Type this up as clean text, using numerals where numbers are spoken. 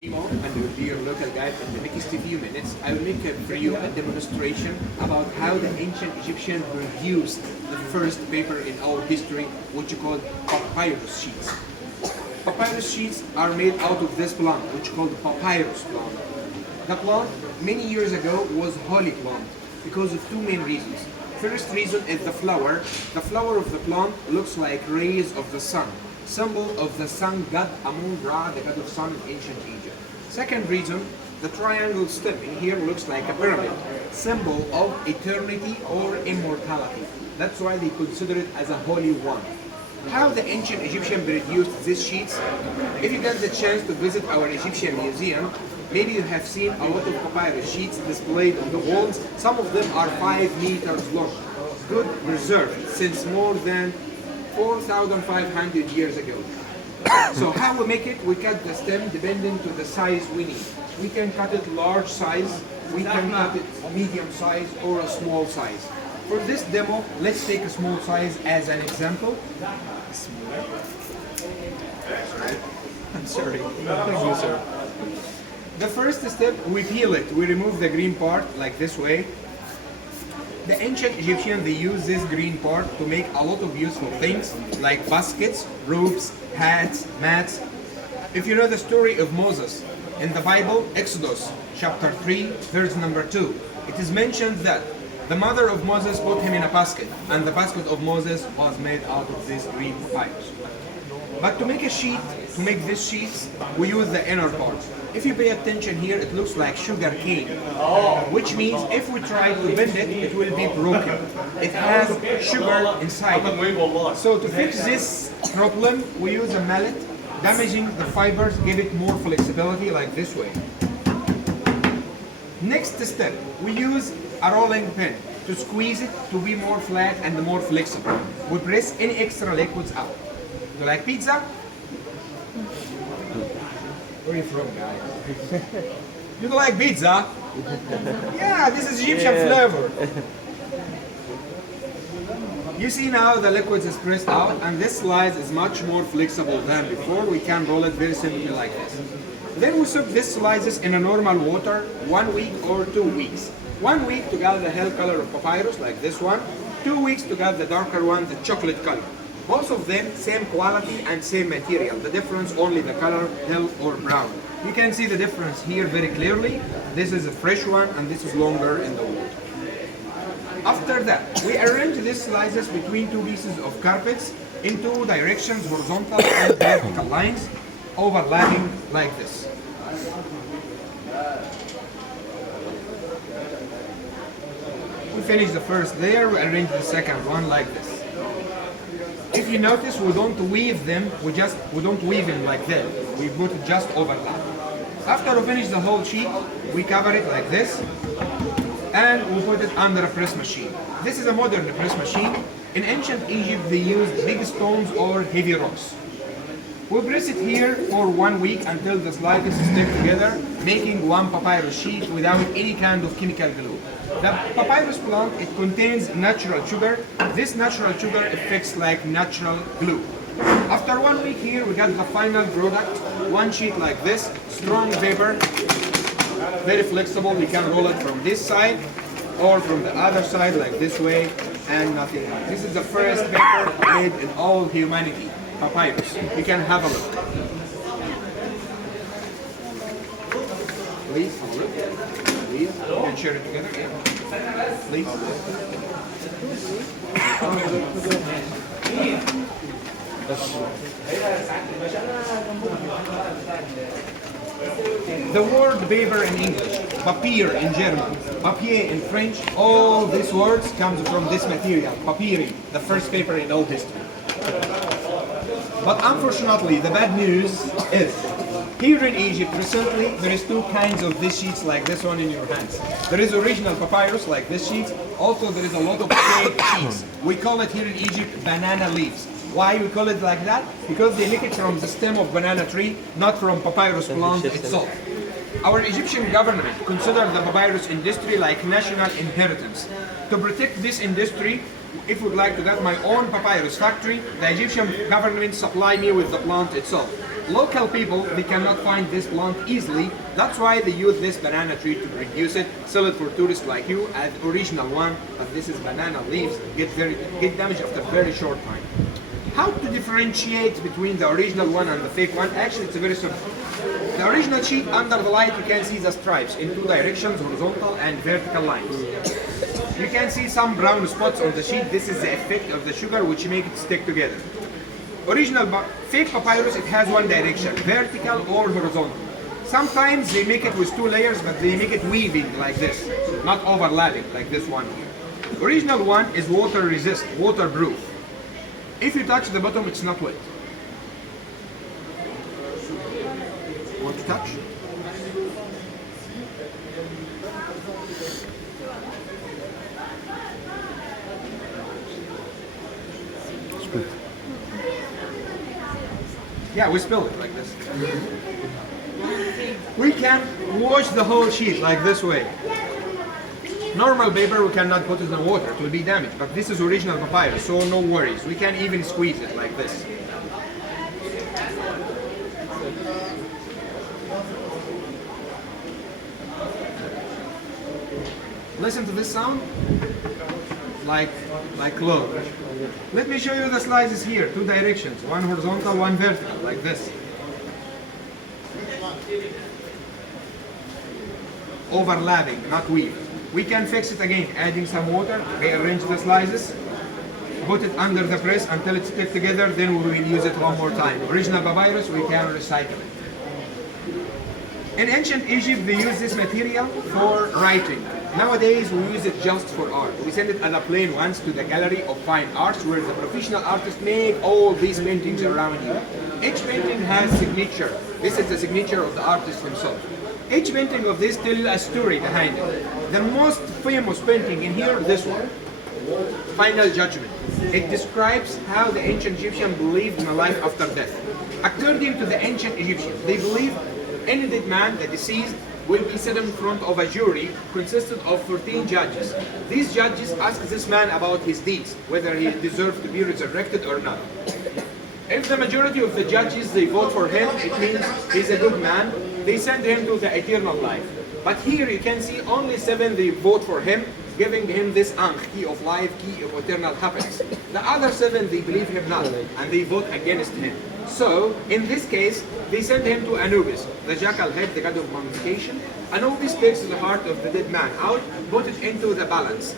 Imo and will be your local guide. In the next few minutes, I will make for you a demonstration about how the ancient Egyptians produced the first paper in our history, which is called papyrus sheets. Papyrus sheets are made out of this plant, which is called the papyrus plant. The plant, many years ago, was holy plant because of two main reasons. First reason is the flower. The flower of the plant looks like rays of the sun, symbol of the sun god Amun-Ra, the god of sun in ancient Egypt. Second reason, the triangle stem in here looks like a pyramid, symbol of eternity or immortality. That's why they consider it as a holy one. How the ancient Egyptian produced these sheets? If you get the chance to visit our Egyptian museum, maybe you have seen a lot of papyrus sheets displayed on the walls. Some of them are 5 meters long, good preserved since more than 4,500 years ago. So how we make it? We cut the stem depending to the size we need. We can cut it large size, we can cut it medium size or a small size. For this demo, let's take a small size as an example. I'm sorry. Thank you, sir. The first step, we peel it. We remove the green part like this way. The ancient Egyptians, they use this green part to make a lot of useful things like baskets, ropes, hats, mats. If you know the story of Moses in the Bible, Exodus chapter 3, verse number 2, it is mentioned that the mother of Moses put him in a basket, and the basket of Moses was made out of this green papyrus. But to make a sheet, to make these sheets, we use the inner part. If you pay attention here, it looks like sugar cane, which means if we try to bend it, it will be broken. It has sugar inside it. So to fix this problem, we use a mallet, damaging the fibers, give it more flexibility like this way. Next step, we use a rolling pin to squeeze it to be more flat and more flexible. We press any extra liquids out. You like pizza? Where are you from, guys? You like pizza? Yeah, this is Egyptian flavor. You see now the liquid is pressed out, and this slice is much more flexible than before. We can roll it very simply like this. Then we soak these slices in a normal water 1 week or 2 weeks. 1 week to get the hell color of papyrus like this one. 2 weeks to get the darker one, the chocolate color. Both of them same quality and same material. The difference only the color, hell or brown. You can see the difference here very clearly. This is a fresh one and this is longer in the wood. After that, we arrange these slices between two pieces of carpets in two directions, horizontal and vertical lines, overlapping like this. We finish the first layer, we arrange the second one like this. If you notice, we don't weave them, we don't weave them like that. We put it just overlap. After we finish the whole sheet, we cover it like this, and we put it under a press machine. This is a modern press machine. In ancient Egypt, they used big stones or heavy rocks. We press it here for 1 week until the slices stick together, making one papyrus sheet without any kind of chemical glue. The papyrus plant, it contains natural sugar. This natural sugar affects like natural glue. After 1 week here, we got the final product. One sheet like this, strong paper, very flexible. We can roll it from this side or from the other side like this way, and nothing else. This is the first paper made in all humanity, papyrus. You can have a look. Please, have a look. Please, you can share it together. Yeah. Please. The word paper in English, papier in German, papier in French, all these words comes from this material, papyri, the first paper in all history. But unfortunately, the bad news is, here in Egypt recently, there is two kinds of these sheets like this one in your hands. There is original papyrus like this sheet, also there is a lot of fake sheets. We call it here in Egypt banana leaves. Why we call it like that? Because they make it from the stem of banana tree, not from papyrus plant itself. Our Egyptian government considers the papyrus industry like national inheritance. To protect this industry, if we'd like to get my own papyrus factory, the Egyptian government supply me with the plant itself. Local people, they cannot find this plant easily. That's why they use this banana tree to produce it, sell it for tourists like you as original one. But this is banana leaves, get damaged after very short time. How to differentiate between the original one and the fake one? Actually, it's very simple. The original sheet, under the light, you can see the stripes in two directions, horizontal and vertical lines. You can see some brown spots on the sheet. This is the effect of the sugar which make it stick together. Fake papyrus, it has one direction, vertical or horizontal. Sometimes they make it with two layers, but they make it weaving like this, not overlapping like this one here. Original one is water resist, waterproof. If you touch the bottom, it's not wet. Want to touch? Yeah, we spill it like this. We can wash the whole sheet like this way. Normal paper we cannot put it in water, it will be damaged, but this is original papyrus, so no worries. We can even squeeze it like this. Listen to this sound, like clove. Let me show you the slices here, two directions, one horizontal, one vertical, like this. Overlapping, not weave. We can fix it again, adding some water, rearrange the slices, put it under the press until it's stick together, then we will use it one more time. Original papyrus, we can recycle it. In ancient Egypt, they used this material for writing. Nowadays, we use it just for art. We send it as a plain ones to the Gallery of Fine Arts, where the professional artists make all these paintings around you. Each painting has signature. This is the signature of the artist himself. Each painting of this tells you a story behind it. The most famous painting in here, this one, Final Judgment. It describes how the ancient Egyptians believed in a life after death. According to the ancient Egyptians, they believed any dead man, the deceased, will be set in front of a jury consisted of 14 judges. These judges ask this man about his deeds, whether he deserved to be resurrected or not. If the majority of the judges, they vote for him, it means he's a good man, they send him to the eternal life. But here you can see only 7 they vote for him, giving him this Ankh, key of life, key of eternal happiness. The other 7 they believe him not, and they vote against him. So, in this case, they send him to Anubis, the jackal head, the god of mummification. Anubis takes the heart of the dead man out, put it into the balance.